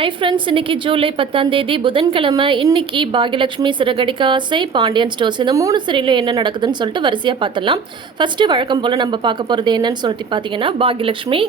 Hi friends இன்னைக்கு ஜூலை பத்தாம் தேதி புதன்கிழமை. இன்னைக்கு பாகியலட்சுமி சிறகடிக்க ஆசை. பாண்டியன் ஸ்டோர்ஸ் இந்த மூணு சிறையிலும் என்ன நடக்குதுன்னு சொல்லிட்டு வரிசையாக பார்த்துடலாம். ஃபர்ஸ்ட்டு வழக்கம் போல் நம்ம பார்க்க போகிறது என்னன்னு சொல்லிட்டு பார்த்தீங்கன்னா பாகியலட்சுமி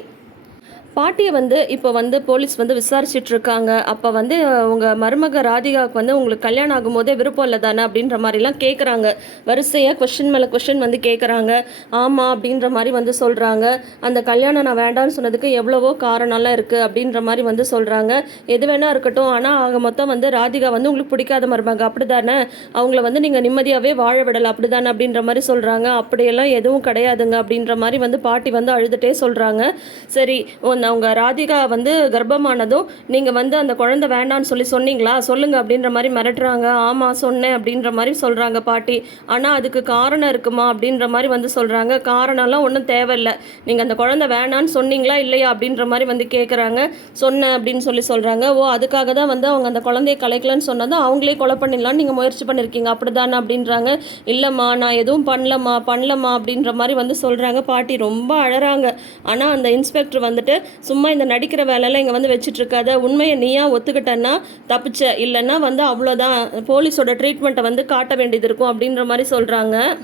பாட்டியை வந்து இப்போ வந்து போலீஸ் வந்து விசாரிச்சுட்டு இருக்காங்க அப்போ வந்து உங்கள் மருமக ராதிகாவுக்கு வந்து உங்களுக்கு கல்யாணம் ஆகும்போதே விருப்பம் இல்லை தானே அப்படின்ற மாதிரிலாம் கேட்குறாங்க வரிசையாக கொஷின் மேலே கொஷின் வந்து கேட்குறாங்க ஆமாம் அப்படின்ற மாதிரி வந்து சொல்கிறாங்க அந்த கல்யாணம் நான் வேண்டாம்னு சொன்னதுக்கு எவ்வளவோ காரணம்லாம் இருக்குது அப்படின்ற மாதிரி வந்து சொல்கிறாங்க எது வேணா இருக்கட்டும். ஆனால் ஆக மொத்தம் வந்து ராதிகா வந்து உங்களுக்கு பிடிக்காத மருமக அப்படி தானே அவங்கள வந்து நீங்கள் நிம்மதியாகவே வாழ விடலை அப்படி தானே அப்படின்ற மாதிரி சொல்கிறாங்க அப்படியெல்லாம் எதுவும் கிடையாதுங்க அப்படின்ற மாதிரி வந்து பாட்டி வந்து அழுதுகிட்டே சொல்கிறாங்க சரி உன் அவங்க ராதிகா வந்து கர்ப்பமானதும் நீங்கள் வந்து அந்த குழந்தை வேண்டான்னு சொல்லி சொன்னீங்களா? சொல்லுங்க அப்படின்ற மாதிரி மிரட்டுறாங்க. ஆமாம் சொன்னேன் அப்படின்ற மாதிரி சொல்கிறாங்க பாட்டி. ஆனால் அதுக்கு காரணம் இருக்குமா அப்படின்ற மாதிரி வந்து சொல்கிறாங்க காரணம்லாம் ஒன்றும் தேவையில்லை. நீங்கள் அந்த குழந்தை வேணான்னு சொன்னீங்களா இல்லையா அப்படின்ற மாதிரி வந்து கேட்குறாங்க சொன்னேன் அப்படின்னு சொல்லி சொல்கிறாங்க ஓ அதுக்காக தான் வந்து அவங்க அந்த குழந்தைய கலைக்கலன்னு சொன்னதும் அவங்களே கொலை பண்ணிடலான்னு நீங்கள் முயற்சி பண்ணியிருக்கீங்க அப்படி தானே அப்படின்றாங்க. இல்லைம்மா நான் எதுவும் பண்ணலம்மா பண்ணலம்மா அப்படின்ற மாதிரி வந்து சொல்கிறாங்க பாட்டி ரொம்ப அழறாங்க. ஆனால் அந்த இன்ஸ்பெக்டர் வந்துட்டு சும்மா இந்த நடிக்கிற வேலையெல்லாம் இங்கே வந்து வச்சுட்டு இருக்காத உண்மையை நீயா ஒத்துக்கிட்டன்னா தப்பிச்ச. இல்லைன்னா வந்து அவ்வளோதான். போலீஸோட ட்ரீட்மெண்ட்டை வந்து காட்ட வேண்டியது இருக்கும் அப்படின்ற மாதிரி சொல்கிறாங்க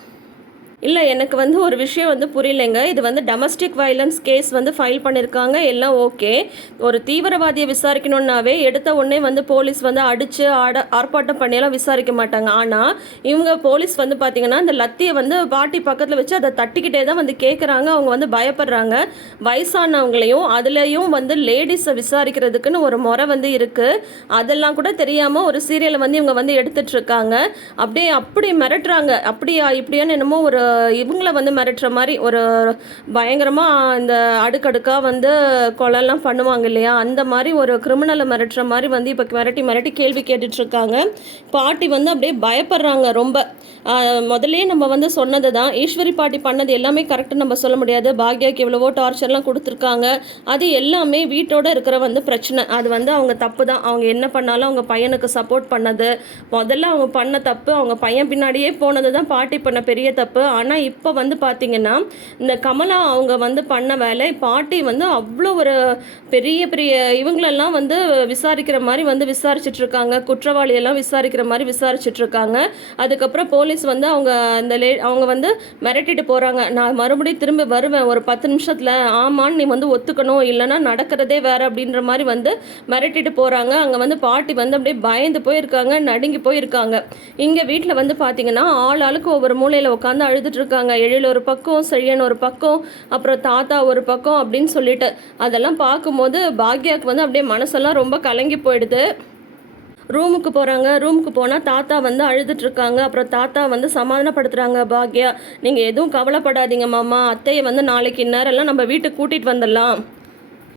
இல்லை எனக்கு வந்து ஒரு விஷயம் வந்து புரியலைங்க. இது வந்து டொமஸ்டிக் வயலன்ஸ் கேஸ் வந்து ஃபைல் பண்ணியிருக்காங்க எல்லாம் ஓகே ஒரு தீவிரவாதியை விசாரிக்கணுன்னாவே எடுத்த உடனே வந்து போலீஸ் வந்து அடித்து ஆட ஆர்ப்பாட்டம் பண்ணியெல்லாம் விசாரிக்க மாட்டாங்க. ஆனால் இவங்க போலீஸ் வந்து பார்த்திங்கன்னா இந்த லத்தியை வந்து பாட்டி பக்கத்தில் வச்சு அதை தட்டிக்கிட்டே தான் வந்து கேட்குறாங்க அவங்க வந்து பயப்படுறாங்க. வயசானவங்களையும் அதுலேயும் வந்து லேடிஸை விசாரிக்கிறதுக்குன்னு ஒரு முறை வந்து இருக்குது அதெல்லாம் கூட தெரியாமல் ஒரு சீரியலை வந்து இவங்க வந்து எடுத்துட்ருக்காங்க அப்படியே அப்படி மிரட்டுறாங்க. அப்படியா இப்படியான்னு என்னமோ ஒரு இவங்கள வந்து மிரட்டுற மாதிரி ஒரு பயங்கரமாக இந்த அடுக்கடுக்காக வந்து கொலைலாம் பண்ணுவாங்க இல்லையா? அந்த மாதிரி ஒரு கிரிமினலை மிரட்டுற மாதிரி வந்து இப்போ மிரட்டி மிரட்டி கேள்வி கேட்டுட்ருக்காங்க. பாட்டி வந்து அப்படியே பயப்படுறாங்க ரொம்ப. ஆஹ் நம்ம வந்து சொன்னது தான் ஈஸ்வரி பாட்டி பண்ணது எல்லாமே கரெக்டாக நம்ம சொல்ல முடியாது. பாக்யாக்கு எவ்வளவோ டார்ச்சர்லாம் கொடுத்துருக்காங்க. அது எல்லாமே வீட்டோட இருக்கிற வந்து பிரச்சனை. அது வந்து அவங்க தப்பு தான் அவங்க என்ன பண்ணாலும் அவங்க பையனுக்கு சப்போர்ட் பண்ணது. முதல்ல அவங்க பண்ண தப்பு அவங்க பையன் பின்னாடியே போனது தான் பாட்டி பண்ண பெரிய தப்பு. ஆனால் இப்போ வந்து பார்த்திங்கன்னா இந்த கமலா அவங்க வந்து பண்ண வேலை பாட்டி வந்து அவ்வளோ ஒரு பெரிய பெரிய இவங்களெல்லாம் வந்து விசாரிக்கிற மாதிரி வந்து விசாரிச்சுட்டு இருக்காங்க குற்றவாளியெல்லாம் விசாரிக்கிற மாதிரி விசாரிச்சுட்டு இருக்காங்க அதுக்கப்புறம் போலீஸ் வந்து அவங்க அந்த லே அவங்க வந்து மிரட்டிட்டு போகிறாங்க நான் மறுபடியும் திரும்ப வருவேன். ஒரு பத்து நிமிஷத்தில் ஆமான்னு நீ வந்து ஒத்துக்கணும். இல்லைன்னா நடக்கிறதே வேறு அப்படின்ற மாதிரி வந்து மிரட்டிட்டு போகிறாங்க அங்கே வந்து பாட்டி வந்து அப்படியே பயந்து போயிருக்காங்க. நடுங்கி போயிருக்காங்க. இங்கே வீட்டில் வந்து பார்த்தீங்கன்னா ஆள் ஆளுக்கு ஒவ்வொரு மூலையில் உட்காந்து அழுது இருக்காங்க எழில் ஒரு பக்கம் செழியன் ஒரு பக்கம் அப்புறம் தாத்தா ஒரு பக்கம் அப்படின்னு சொல்லிட்டு. அதெல்லாம் பார்க்கும்போது பாக்யாவுக்கு வந்து அப்படியே மனசெல்லாம் ரொம்ப கலங்கி போயிடுது. ரூமுக்கு போகிறாங்க ரூமுக்கு போனால் தாத்தா வந்து அழுதுட்ருக்காங்க அப்புறம் தாத்தா வந்து சமாதானப்படுத்துகிறாங்க பாக்யா. நீங்கள் எதுவும் கவலைப்படாதீங்க மாமா. அத்தையை வந்து நாளைக்கு இந்நேரம்லாம் நம்ம வீட்டுக்கு கூட்டிகிட்டு வந்துடலாம்.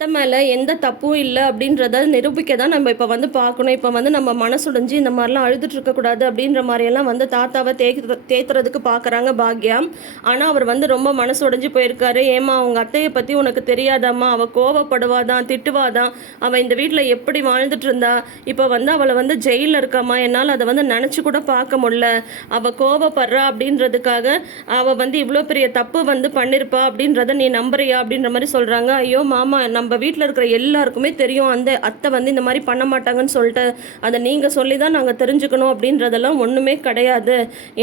அத்தை மேலே எந்த தப்பும் இல்லை அப்படின்றத நிரூபிக்க தான் நம்ம இப்போ வந்து பார்க்கணும். இப்போ வந்து நம்ம மனசுடைஞ்சு இந்த மாதிரிலாம் அழுதுட்டுருக்கக்கூடாது அப்படின்ற மாதிரியெல்லாம் வந்து தாத்தாவை தே தேத்துறதுக்கு பார்க்குறாங்க பாக்யா. ஆனால் அவர் வந்து ரொம்ப மனசு உடைஞ்சு போயிருக்காரு. ஏமா அவங்க அத்தையை பற்றி உனக்கு தெரியாதாம்மா. அவள் கோவப்படுவாதான் திட்டுவாதான் அவள் இந்த வீட்டில் எப்படி வாழ்ந்துட்டு இருந்தா? இப்போ வந்து அவளை வந்து ஜெயிலில் இருக்காமா என்னால் அதை வந்து நினச்சி கூட பார்க்க முடியல. அவள் கோவப்படுறா அப்படின்றதுக்காக அவள் வந்து இவ்வளோ பெரிய தப்பு வந்து பண்ணியிருப்பா அப்படின்றத நீ நம்புறியா அப்படின்ற மாதிரி சொல்கிறாங்க ஐயோ மாமா நம்ம வீட்டில் இருக்கிற எல்லாருக்குமே தெரியும் அந்த அத்தை வந்து இந்த மாதிரி பண்ண மாட்டாங்கன்னு சொல்லிட்டு அதை நீங்கள் சொல்லி தான் நாங்கள் தெரிஞ்சுக்கணும் அப்படின்றதெல்லாம் ஒன்றுமே கிடையாது.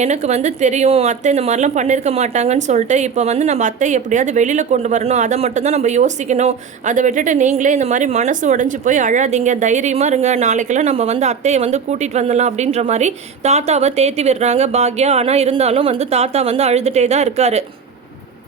எனக்கு வந்து தெரியும் அத்தை இந்த மாதிரிலாம் பண்ணியிருக்க மாட்டாங்கன்னு சொல்லிட்டு இப்போ வந்து நம்ம அத்தை எப்படியாவது வெளியில் கொண்டு வரணும் அதை மட்டும்தான் நம்ம யோசிக்கணும். அதை விட்டுட்டு நீங்களே இந்த மாதிரி மனசு உடஞ்சி போய் அழாதீங்க தைரியமாக இருங்க. நாளைக்கெல்லாம் நம்ம வந்து அத்தையை வந்து கூட்டிகிட்டு வந்துடலாம் அப்படின்ற மாதிரி தாத்தாவை தேத்தி விடுறாங்க பாக்யா. ஆனால் இருந்தாலும் வந்து தாத்தா வந்து அழுதுகிட்டே தான் இருக்காரு.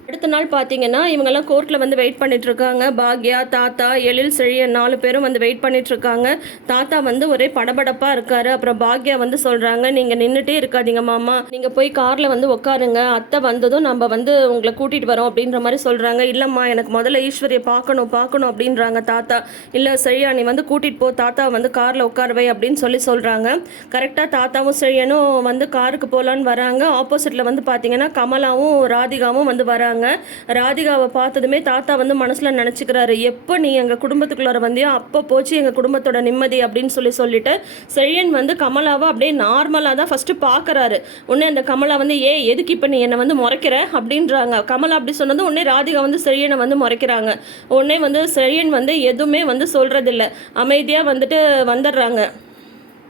அடுத்த நாள் பார்த்தீங்கன்னா இவங்கெல்லாம் கோர்ட்டில் வந்து வெயிட் பண்ணிட்டு இருக்காங்க பாக்யா தாத்தா எழில் செழியன் நாலு பேரும் வந்து வெயிட் பண்ணிட்டு இருக்காங்க தாத்தா வந்து ஒரே படபடப்பாக இருக்காரு. அப்புறம் பாக்யா வந்து சொல்கிறாங்க நீங்கள் நின்றுட்டே இருக்காதீங்க மாமா. நீங்கள் போய் காரில் வந்து உட்காருங்க அத்தை வந்ததும் நம்ம வந்து உங்களை கூட்டிகிட்டு வரோம். அப்படின்ற மாதிரி சொல்கிறாங்க இல்லைம்மா எனக்கு முதல்ல ஈஸ்வரியை பார்க்கணும் பார்க்கணும் அப்படின்றாங்க தாத்தா. இல்லை செழியா நீ வந்து கூட்டிகிட்டு போ. தாத்தா வந்து காரில் உட்காரவை அப்படின்னு சொல்லி சொல்கிறாங்க கரெக்டாக தாத்தாவும் செழியனும் வந்து காருக்கு போகலான்னு வராங்க. ஆப்போசிட்டில் வந்து பார்த்தீங்கன்னா கமலாவும் ராதிகாவும் வந்து வராங்க. சொல்கிறாங்க ராதிகாவை பார்த்ததுமே தாத்தா வந்து மனசில் நினச்சிக்கிறாரு. எப்போ நீ எங்கள் குடும்பத்துக்குள்ளார வந்தியோ அப்போ போச்சு எங்கள் குடும்பத்தோட நிம்மதி அப்படின்னு சொல்லி சொல்லிட்டு செழியன் வந்து கமலாவை அப்படியே நார்மலாக தான் ஃபஸ்ட்டு பார்க்குறாரு உடனே அந்த கமலா வந்து ஏ எதுக்கு இப்போ நீ என்னை வந்து முறைக்கிற? அப்படின்றாங்க. கமலா அப்படி சொன்னதும் உடனே ராதிகா வந்து செழியனை வந்து முறைக்கிறாங்க. உடனே வந்து செழியன் வந்து எதுவுமே வந்து சொல்கிறதில்ல அமைதியாக வந்துட்டு வந்துடுறாங்க.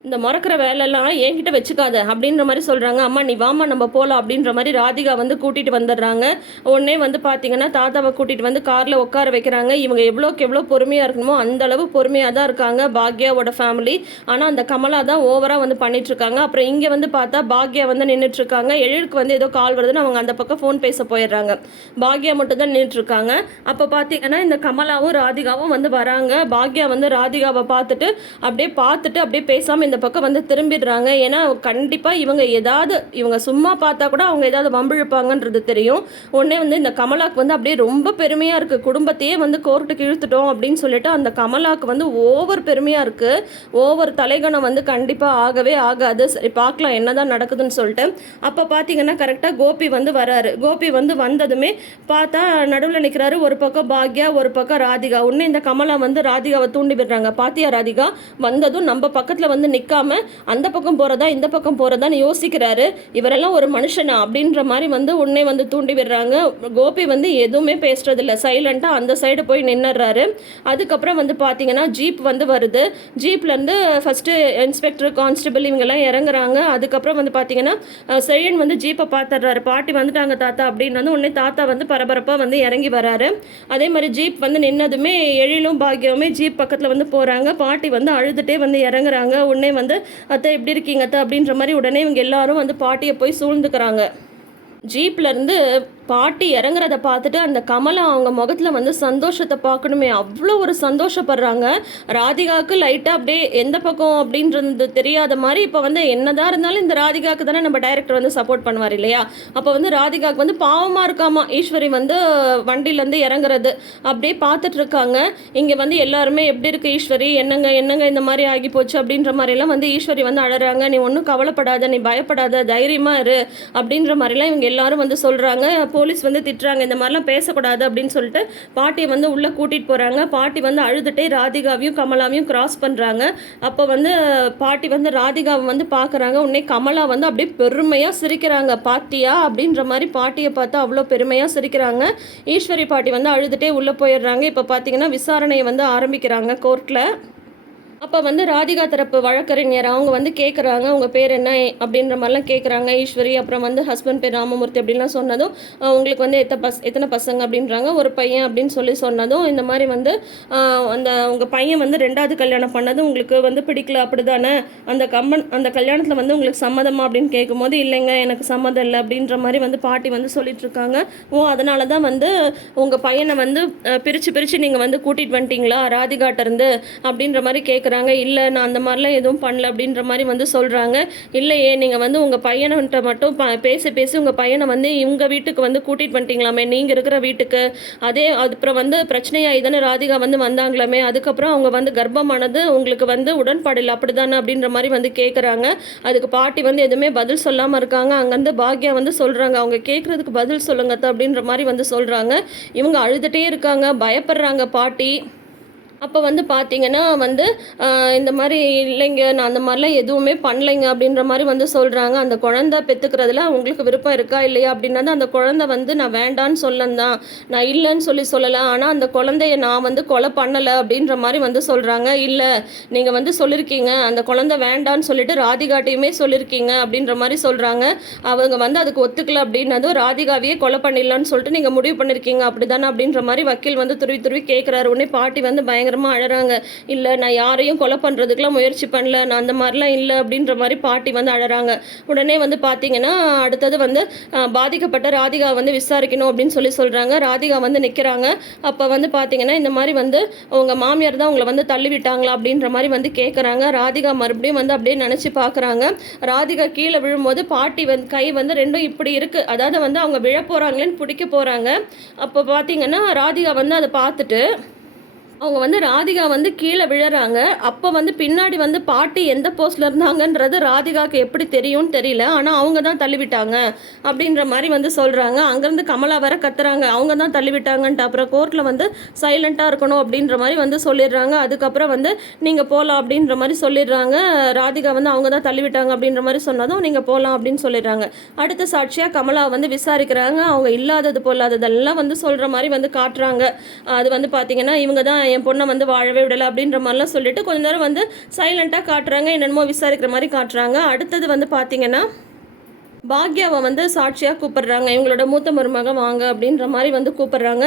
இந்த மறக்கிற வேலையெல்லாம் என்கிட்ட வச்சுக்காத அப்படின்ற மாதிரி சொல்கிறாங்க அம்மா நீ வாமா நம்ம போகலாம் அப்படின்ற மாதிரி ராதிகா வந்து கூட்டிகிட்டு வந்துடுறாங்க. உடனே வந்து பார்த்தீங்கன்னா தாத்தாவை கூட்டிகிட்டு வந்து காரில் உட்கார வைக்கிறாங்க. இவங்க எவ்வளோக்கு எவ்வளோ பொறுமையாக இருக்கணுமோ அந்த அளவு பொறுமையாக தான் இருக்காங்க பாக்யாவோட ஃபேமிலி ஆனால் அந்த கமலா தான் ஓவராக வந்து பண்ணிகிட்ருக்காங்க அப்புறம் இங்கே வந்து பார்த்தா பாக்யா வந்து நின்றுட்டுருக்காங்க எழிலுக்கு வந்து ஏதோ கால் வருதுன்னு அவங்க அந்த பக்கம் ஃபோன் பேச போயிடுறாங்க. பாக்யா மட்டும் தான் நின்றுட்டு இருக்காங்க. அப்போ பார்த்தீங்கன்னா இந்த கமலாவும் ராதிகாவும் வந்து வராங்க. பாக்யா வந்து ராதிகாவை பார்த்துட்டு அப்படியே பார்த்துட்டு அப்படியே பேசாமல் இந்த பக்கம் வந்து திரும்பிடுறாங்க. ஏன்னா கண்டிப்பாக இவங்க ஏதாவது இவங்க சும்மா பார்த்தா கூட அவங்க ஏதாவது வம்பிழுப்பாங்கன்றது தெரியும். உடனே வந்து இந்த கமலாக்கு வந்து அப்படியே ரொம்ப பெருமையாக இருக்குது குடும்பத்தையே வந்து கோர்ட்டுக்கு இழுத்துட்டோம் அப்படின்னு சொல்லிட்டு அந்த கமலாக்கு வந்து ஓவர் பெருமையாக இருக்குது ஓவர் தலைகணம் வந்து கண்டிப்பாக ஆகவே ஆகாது. சரி பார்க்கலாம் என்னதான் நடக்குதுன்னு சொல்லிட்டு. அப்போ பார்த்தீங்கன்னா கரெக்டாக கோபி வந்து வராரு. கோபி வந்து வந்ததுமே பார்த்தா நடுவில் நிற்கிறாரு ஒரு பக்கம் பாக்யா ஒரு பக்கம் ராதிகா. உடனே இந்த கமலா வந்து ராதிகாவை தூண்டி விடுறாங்க பாத்தியா ராதிகா? வந்ததும் நம்ம பக்கத்தில் வந்து நிற்காம அந்த பக்கம் போகிறதா இந்த பக்கம் போகிறதான்னு யோசிக்கிறாரு. இவரெல்லாம் ஒரு மனுஷனா அப்படின்ற மாதிரி வந்து உடனே வந்து தூண்டி விடுறாங்க. கோபி வந்து எதுவுமே பேசுறதில்ல. சைலண்ட்டாக அந்த சைடு போய் நின்னுறாரு அதுக்கப்புறம் வந்து பார்த்தீங்கன்னா ஜீப் வந்து வருது. ஜீப்லேருந்து ஃபஸ்ட்டு இன்ஸ்பெக்டர் கான்ஸ்டபிள் இவங்கெல்லாம் இறங்குறாங்க. அதுக்கப்புறம் வந்து பார்த்தீங்கன்னா செயன் செழியன் வந்து ஜீப்பை பார்த்துடுறாரு பாட்டி வந்துட்டாங்க தாத்தா அப்படின்னு வந்து உடனே தாத்தா வந்து பரபரப்பாக வந்து இறங்கி வராரு. அதே மாதிரி ஜீப் வந்து நின்னதுமே எழிலும் பாக்கியவுமே ஜீப் பக்கத்தில் வந்து போகிறாங்க பாட்டி வந்து அழுதுகிட்டே வந்து இறங்குறாங்க. உடனே வந்து அத்தை எப்படி இருக்கீங்க அத்தை? அப்படின்ற மாதிரி உடனே இவங்க எல்லாரும் வந்து பாட்டியை போய் சூழ்ந்துக்கிறாங்க. ஜீப்லேருந்து பாட்டி இறங்குறத பார்த்துட்டு அந்த கமலா அவங்க முகத்தில் வந்து சந்தோஷத்தை பார்க்கணுமே. அவ்வளோ ஒரு சந்தோஷப்படுறாங்க. ராதிகாவுக்கு லைட்டாக அப்படியே எந்த பக்கம் அப்படின்றது தெரியாத மாதிரி இப்போ வந்து என்னதான் இருந்தாலும் இந்த ராதிகாவுக்கு தானே நம்ம டைரக்டர் வந்து சப்போர்ட் பண்ணுவார் இல்லையா? அப்போ வந்து ராதிகாவுக்கு வந்து பாவமாக இருக்காமா? ஈஸ்வரி வந்து வண்டியிலேருந்து இறங்குறது அப்படியே பார்த்துட்டு இருக்காங்க. இங்கே வந்து எல்லாருமே எப்படி இருக்கு ஈஸ்வரி? என்னங்க என்னங்க இந்த மாதிரி ஆகி போச்சு அப்படின்ற மாதிரிலாம் வந்து ஈஸ்வரி வந்து அழறாங்க. நீ ஒன்றும் கவலைப்படாத நீ பயப்படாத தைரியமாக இரு அப்படின்ற மாதிரிலாம் இவங்க எல்லாரும் வந்து சொல்கிறாங்க போலீஸ் வந்து திட்டுறாங்க இந்த மாதிரிலாம் பேசக்கூடாது அப்படின்னு சொல்லிட்டு பாட்டியை வந்து உள்ளே கூட்டிகிட்டு போகிறாங்க பாட்டி வந்து அழுதுகிட்டே ராதிகாவையும் கமலாவையும் கிராஸ் பண்ணுறாங்க அப்போ வந்து பாட்டி வந்து ராதிகாவை வந்து பார்க்குறாங்க உடனே கமலா வந்து அப்படியே பெருமையாக சிரிக்கிறாங்க. பாட்டியா அப்படின்ற மாதிரி பாட்டியை பார்த்து அவ்வளோ பெருமையாக சிரிக்கிறாங்க. ஈஸ்வரி பாட்டி வந்து அழுதுகிட்டே உள்ளே போயிடுறாங்க. இப்போ பார்த்தீங்கன்னா விசாரணையை வந்து ஆரம்பிக்கிறாங்க கோர்ட்டில் அப்போ வந்து ராதிகா தரப்பு வழக்கறிஞர் அவங்க வந்து கேட்குறாங்க உங்கள் பேர் என்ன? அப்படின்ற மாதிரிலாம் கேட்குறாங்க ஈஸ்வரி அப்புறம் வந்து ஹஸ்பண்ட் பேர் ராமமூர்த்தி அப்படின்லாம் சொன்னதும் உங்களுக்கு வந்து எத்தனை பஸ் எத்தனை பசங்க? அப்படின்றாங்க. ஒரு பையன் அப்படின்னு சொல்லி சொன்னதும் இந்த மாதிரி வந்து அந்த உங்கள் பையன் வந்து ரெண்டாவது கல்யாணம் பண்ணது உங்களுக்கு வந்து பிடிக்கல அப்படிதானே அந்த கம்மன் அந்த கல்யாணத்தில் வந்து உங்களுக்கு சம்மதமா? அப்படின்னு கேட்கும்போது இல்லைங்க எனக்கு சம்மதம் இல்லை அப்படின்ற மாதிரி வந்து பாட்டி வந்து சொல்லிட்டு இருக்காங்க. ஓ அதனால தான் வந்து உங்கள் பையனை வந்து பிரித்து பிரித்து நீங்கள் வந்து கூட்டிகிட்டு வந்துட்டீங்களா? ராதிகாட்ட இருந்து அப்படின்ற மாதிரி இருக்கிறாங்க இல்லை நான் அந்த மாதிரிலாம் எதுவும் பண்ணல அப்படின்ற மாதிரி வந்து சொல்கிறாங்க இல்லையே நீங்கள் வந்து உங்கள் பையன்கிட்ட மட்டும் ப பேசி பேசி உங்கள் பையனை வந்து இவங்க வீட்டுக்கு வந்து கூட்டிகிட்டு வந்துட்டீங்களாமே நீங்கள் இருக்கிற வீட்டுக்கு. அதே அப்புறம் வந்து பிரச்சனையாகி தானே ராதிகா வந்து வந்தாங்களாமே அதுக்கப்புறம் அவங்க வந்து கர்ப்பமானது உங்களுக்கு வந்து உடன்பாடில்லை அப்படி தானே அப்படின்ற மாதிரி வந்து கேட்குறாங்க அதுக்கு பாட்டி வந்து எதுவுமே பதில் சொல்லாமல் இருக்காங்க. அங்கேருந்து பாக்யா வந்து சொல்கிறாங்க அவங்க கேட்குறதுக்கு பதில் சொல்லுங்க அப்படின்ற மாதிரி வந்து சொல்கிறாங்க இவங்க அழுதுகிட்டே இருக்காங்க பயப்படுறாங்க பாட்டி. அப்போ வந்து பார்த்தீங்கன்னா வந்து இந்த மாதிரி இல்லைங்க நான் அந்த மாதிரிலாம் எதுவுமே பண்ணலைங்க அப்படின்ற மாதிரி வந்து சொல்கிறாங்க அந்த குழந்தை பெற்றுக்கிறதுல உங்களுக்கு விருப்பம் இருக்கா இல்லையா அப்படின்னா அந்த குழந்தை வந்து நான் வேண்டான்னு சொல்லந்தான் நான் இல்லைன்னு சொல்லி சொல்லலை. ஆனால் அந்த குழந்தைய நான் வந்து கொலை பண்ணலை அப்படின்ற மாதிரி வந்து சொல்கிறாங்க இல்லை நீங்கள் வந்து சொல்லியிருக்கீங்க அந்த குழந்தை வேண்டான்னு சொல்லிட்டு ராதிகாட்டையுமே சொல்லியிருக்கீங்க அப்படின்ற மாதிரி சொல்கிறாங்க அவங்க வந்து அதுக்கு ஒத்துக்கல அப்படின்னதும் ராதிகாவையே கொலை பண்ணிடலான்னு சொல்லிட்டு நீங்கள் முடிவு பண்ணியிருக்கீங்க அப்படிதானே அப்படின்ற மாதிரி வக்கீல் வந்து துருவி துருவி கேட்குறாரு உடனே பாட்டி வந்து பயங்கரமாக அழகிறாங்க இல்லை நான் யாரையும் கொலை பண்ணுறதுக்குலாம் முயற்சி பண்ணல. நான் அந்த மாதிரிலாம் இல்லை அப்படின்ற மாதிரி பாட்டி வந்து அழகிறாங்க உடனே வந்து பார்த்தீங்கன்னா அடுத்தது வந்து பாதிக்கப்பட்ட ராதிகா வந்து விசாரிக்கணும் அப்படின்னு சொல்லி சொல்கிறாங்க ராதிகா வந்து நிற்கிறாங்க அப்போ வந்து பார்த்தீங்கன்னா இந்த மாதிரி வந்து உங்கள் மாமியார் தான் உங்களை வந்து தள்ளி விட்டாங்களா அப்படின்ற மாதிரி வந்து கேட்குறாங்க ராதிகா மறுபடியும் வந்து அப்படியே நினச்சி பார்க்குறாங்க ராதிகா கீழே விழும்போது பாட்டி வந்து கை வந்து ரெண்டும் இப்படி இருக்குது அதாவது வந்து அவங்க விழ போகிறாங்களேன்னு பிடிக்க போகிறாங்க அப்போ பார்த்தீங்கன்னா ராதிகா வந்து அதை பார்த்துட்டு அவங்க வந்து ராதிகா வந்து கீழே விழுறாங்க. அப்போ வந்து பின்னாடி வந்து பாட்டி எந்த போஸ்ட்ல இருந்தாங்கன்றது ராதிகாவுக்கு எப்படி தெரியும்னு தெரியல. ஆனால் அவங்க தான் தள்ளிவிட்டாங்க அப்படின்ற மாதிரி வந்து சொல்கிறாங்க அங்கேருந்து கமலா வர கத்துறாங்க. அவங்க தான் தள்ளிவிட்டாங்கன்ட்டு. அப்புறம் கோர்ட்டில் வந்து சைலண்ட்டாக இருக்கணும் அப்படின்ற மாதிரி வந்து சொல்லிடுறாங்க. அதுக்கப்புறம் வந்து நீங்கள் போகலாம் அப்படின்ற மாதிரி சொல்லிடுறாங்க. ராதிகா வந்து அவங்க தான் தள்ளிவிட்டாங்க அப்படின்ற மாதிரி சொன்னதும் நீங்கள் போகலாம் அப்படின்னு சொல்லிடுறாங்க. அடுத்த சாட்சியாக கமலா வந்து விசாரிக்கிறாங்க. அவங்க இல்லாதது பொல்லாததெல்லாம் வந்து சொல்கிற மாதிரி வந்து காட்டுறாங்க. அது வந்து பார்த்தீங்கன்னா இவங்க தான் என் பொண்ணை வந்து வாழவே விடலை அப்படின்ற மாதிரிலாம் சொல்லிட்டு கொஞ்ச நேரம் வந்து சைலண்ட்டாக காட்டுறாங்க என்னென்னமோ விசாரிக்கிற மாதிரி காட்டுறாங்க. அடுத்தது வந்து பார்த்தீங்கன்னா பாக்யாவை வந்து சாட்சியாக கூப்பிடுறாங்க. இவங்களோட மூத்த மருமக வாங்க அப்படின்ற மாதிரி வந்து கூப்பிடுறாங்க.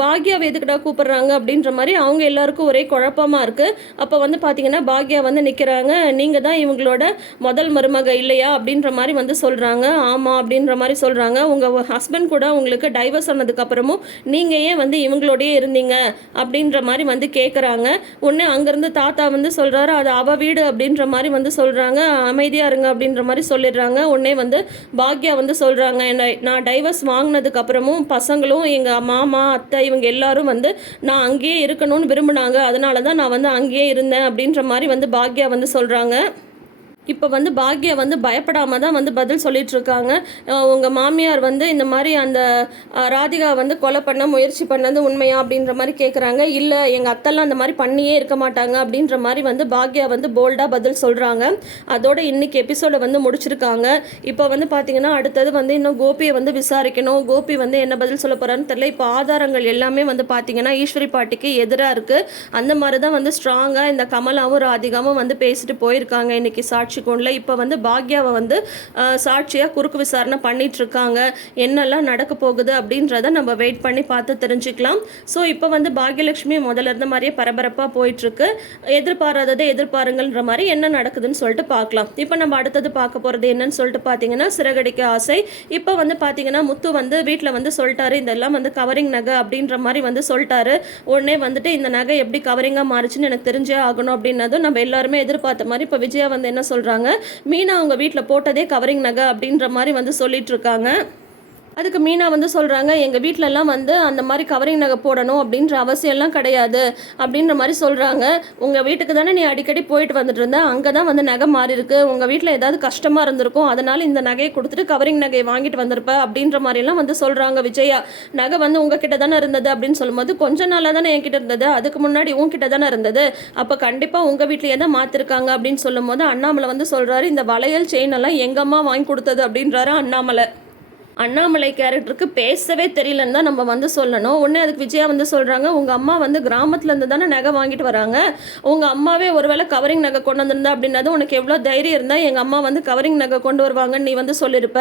பாக்யாவை எதுக்கிட்ட கூப்பிடுறாங்க அப்படின்ற மாதிரி அவங்க எல்லாருக்கும் ஒரே குழப்பமாக இருக்குது அப்போ வந்து பார்த்தீங்கன்னா பாக்யா வந்து நிற்கிறாங்க நீங்கள் தான் இவங்களோட முதல் மருமக இல்லையா அப்படின்ற மாதிரி வந்து சொல்கிறாங்க ஆமாம் அப்படின்ற மாதிரி சொல்கிறாங்க உங்கள் ஹஸ்பண்ட் கூட உங்களுக்கு டைவர்ஸ் ஆனதுக்கப்புறமும் நீங்கள் ஏன் வந்து இவங்களோடயே இருந்தீங்க அப்படின்ற மாதிரி வந்து கேட்குறாங்க ஒன்று அங்கேருந்து தாத்தா வந்து சொல்கிறாரு அது அவ வீடு அப்படின்ற மாதிரி வந்து சொல்கிறாங்க அமைதியாக இருங்க அப்படின்ற மாதிரி சொல்லிடுறாங்க. உடனே வந்து பாக்யா வந்து சொல்கிறாங்க நான் டைவர்ஸ் வாங்கினதுக்கு அப்புறமும் பசங்களும் எங்கள் மாமா அத்தை இவங்க எல்லாரும் வந்து நான் அங்கேயே இருக்கணும்னு விரும்பினாங்க. அதனால தான் நான் வந்து அங்கேயே இருந்தேன். அப்படின்ற மாதிரி வந்து பாக்யா வந்து சொல்கிறாங்க இப்போ வந்து பாக்யா வந்து பயப்படாம தான் வந்து பதில் சொல்லிட்டு இருக்காங்க உங்க மாமியார் வந்து இந்த மாதிரி அந்த ராதிகா வந்து கொலை பண்ண முயற்சி பண்ணது உண்மையா அப்படின்ற மாதிரி கேட்குறாங்க இல்லை எங்கள் அத்தெல்லாம் அந்த மாதிரி பண்ணியே இருக்க மாட்டாங்க அப்படின்ற மாதிரி வந்து பாக்யா வந்து போல்டாக பதில் சொல்கிறாங்க அதோட இன்னைக்கு எபிசோட வந்து முடிச்சிருக்காங்க. இப்போ வந்து பார்த்தீங்கன்னா அடுத்தது வந்து இன்னும் கோபியை வந்து விசாரிக்கணும். கோபி வந்து என்ன பதில் சொல்ல போறான்னு தெரியல. இப்போ ஆதாரங்கள் எல்லாமே வந்து பார்த்திங்கன்னா ஈஸ்வரி பாட்டிக்கு எதிராக இருக்குது அந்த மாதிரி தான் வந்து ஸ்ட்ராங்காக இந்த கமலாவும் ராதிகாவும் வந்து பேசிட்டு போயிருக்காங்க இன்னைக்கு சாட்சி கோணில் இப்போ வந்து பாக்யாவை வந்து சாட்சியாக குறுக்கு விசாரணை பண்ணிகிட்ருக்காங்க என்னெல்லாம் நடக்க போகுது அப்படின்றத நம்ம வெயிட் பண்ணி பார்த்து தெரிஞ்சுக்கலாம். ஸோ இப்போ வந்து பாக்யலட்சுமி முதல்ல இருந்த மாதிரியே பரபரப்பாக போயிட்டுருக்கு எதிர்பாராததை எதிர்பாருங்கன்ற மாதிரி என்ன நடக்குதுன்னு சொல்லிட்டு பார்க்கலாம். இப்போ நம்ம அடுத்தது பார்க்க போகிறது என்னன்னு சொல்லிட்டு பார்த்தீங்கன்னா சிறகடிக்க ஆசை. இப்போ வந்து பார்த்தீங்கன்னா முத்து வந்து வீட்டில் வந்து சொல்லிட்டாரு இதெல்லாம் வந்து கவரிங் நகை அப்படின்ற மாதிரி வந்து சொல்லிட்டாரு. உடனே வந்துட்டு இந்த நகை எப்படி கவரிங்காக மாறுச்சுன்னு எனக்கு தெரிஞ்சே ஆகணும் அப்படின்னதும் நம்ம எல்லாருமே எதிர்பார்த்த மாதிரி இப்போ விஜயா வந்து என்ன சொல்கிறாங்க மீனா அவங்க வீட்டில் போட்டதே கவரிங் நகை அப்படின்ற மாதிரி வந்து சொல்லிட்டு இருக்காங்க. அதுக்கு மீனா வந்து சொல்கிறாங்க எங்கள் வீட்டிலலாம் வந்து அந்த மாதிரி கவரிங் நகை போடணும் அப்படின்ற அவசியம்லாம் கிடையாது அப்படின்ற மாதிரி சொல்கிறாங்க உங்கள் வீட்டுக்கு தானே நீ அடிக்கடி போயிட்டு வந்துட்டு இருந்த அங்கே தான் வந்து நகை மாறி இருக்கு உங்கள் வீட்டில் ஏதாவது கஷ்டமாக இருந்திருக்கும். அதனால் இந்த நகையை கொடுத்துட்டு கவரிங் நகையை வாங்கிட்டு வந்திருப்ப அப்படின்ற மாதிரிலாம் வந்து சொல்கிறாங்க விஜயா. நகை வந்து உங்ககிட்ட தானே இருந்தது அப்படின்னு சொல்லும்போது கொஞ்ச நாளாக தானே என்கிட்ட இருந்தது. அதுக்கு முன்னாடி உங்ககிட்ட தானே இருந்தது. அப்போ கண்டிப்பாக உங்கள் வீட்லேயே தான் மாற்றிருக்காங்க அப்படின்னு சொல்லும்போது அண்ணாமலை வந்து சொல்கிறாரு இந்த வளையல் செயின் எல்லாம் எங்கள் அம்மா வாங்கி கொடுத்தது அப்படின்றாரு அண்ணாமலை. அண்ணாமலை கேரக்டருக்கு பேசவே தெரியலன்னு தான் நம்ம வந்து சொல்லணும். உடனே அதுக்கு விஜயா வந்து சொல்கிறாங்க உங்கள் அம்மா வந்து கிராமத்துலேருந்து தானே நகை வாங்கிட்டு வராங்க. உங்கள் அம்மாவே ஒருவேளை கவரிங் நகை கொண்டு வந்திருந்தா அப்படின்னது உனக்கு எவ்வளோ தைரியம் இருந்தால் எங்கள் அம்மா வந்து கவரிங் நகை கொண்டு வருவாங்கன்னு நீ வந்து சொல்லியிருப்ப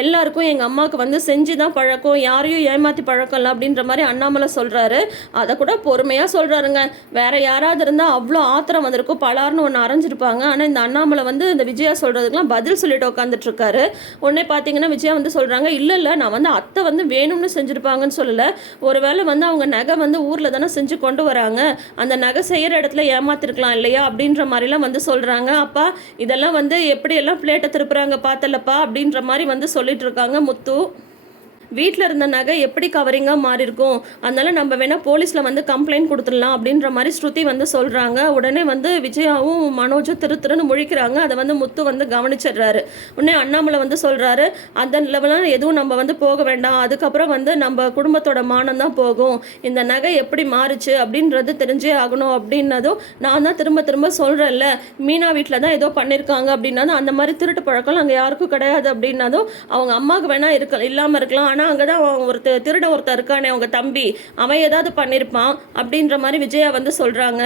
எல்லாருக்கும் எங்கள் அம்மாவுக்கு வந்து செஞ்சு தான் பழக்கம். யாரையும் ஏமாற்றி பழக்கம்ல அப்படின்ற மாதிரி அண்ணாமலை சொல்கிறாரு அதை கூட பொறுமையாக சொல்கிறாருங்க வேற யாராவது இருந்தால் அவ்வளோ ஆத்திரம் வந்திருக்கும். பலார்னு ஒன்று அரைஞ்சிருப்பாங்க. ஆனால் இந்த அண்ணாமலை வந்து இந்த விஜயா சொல்கிறதுக்கெலாம் பதில் சொல்லிட்டு உட்காந்துட்டு இருக்காரு. உடனே பார்த்தீங்கன்னா விஜயா வந்து சொல்கிறாங்க சொல்கிறாங்க இல்லை இல்லை நான் வந்து அத்தை வந்து வேணும்னு செஞ்சுருப்பாங்கன்னு சொல்லலை. ஒருவேளை வந்து அவங்க நகை வந்து ஊரில் தானே செஞ்சு கொண்டு வராங்க. அந்த நகை செய்கிற இடத்துல ஏமாத்திருக்கலாம் இல்லையா அப்படின்ற மாதிரிலாம் வந்து சொல்கிறாங்க அப்பா இதெல்லாம் வந்து எப்படியெல்லாம் பிளேட்டை திருப்புறாங்க பார்த்தலப்பா அப்படின்ற மாதிரி வந்து சொல்லிட்டு இருக்காங்க முத்து. வீட்டில் இருந்த நகை எப்படி கவரிங்காக மாறி இருக்கும் அதனால நம்ம வேணால் போலீஸில் வந்து கம்ப்ளைண்ட் கொடுத்துடலாம் அப்படின்ற மாதிரி ஸ்ருதி வந்து சொல்கிறாங்க உடனே வந்து விஜயாவும் மனோஜும் திரு திருன்னு முழிக்கிறாங்க. அதை வந்து முத்து வந்து கவனிச்சிடுறாரு. உடனே அண்ணாமலை வந்து சொல்கிறாரு அந்த லெவலாம் எதுவும் நம்ம வந்து போக வேண்டாம். அதுக்கப்புறம் வந்து நம்ம குடும்பத்தோட மானம் தான் போகும். இந்த நகை எப்படி மாறுச்சு அப்படின்றது தெரிஞ்சே ஆகணும் அப்படின்னதும் நான் தான் திரும்ப திரும்ப சொல்கிறேன்ல மீனா வீட்டில் தான் ஏதோ பண்ணியிருக்காங்க அப்படின்னா அந்த மாதிரி திருட்டு பழக்கம் அங்கே யாருக்கும் கிடையாது அப்படின்னதும் அவங்க அம்மாவுக்கு வேணால் இருக்க இல்லாமல் இருக்கலாம். ஆனால் அங்கே தான் ஒருத்தர் திருட ஒருத்தர் இருக்கானே அவங்க தம்பி அவன் ஏதாவது பண்ணியிருப்பான் அப்படின்ற மாதிரி விஜயா வந்து சொல்கிறாங்க